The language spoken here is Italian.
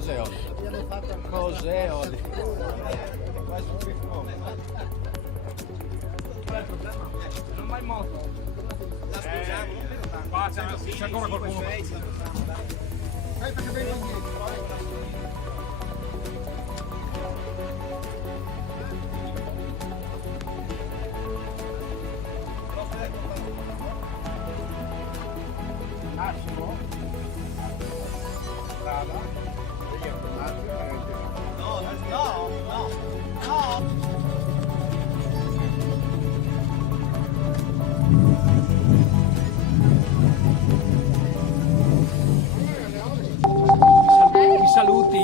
Cos'è Oli? Cos'è Oli? Non mai moto. Qua c'è ancora qualcuno. Aspetta che vengo indietro. Massimo. Strada. No, no, no, no. I saluti.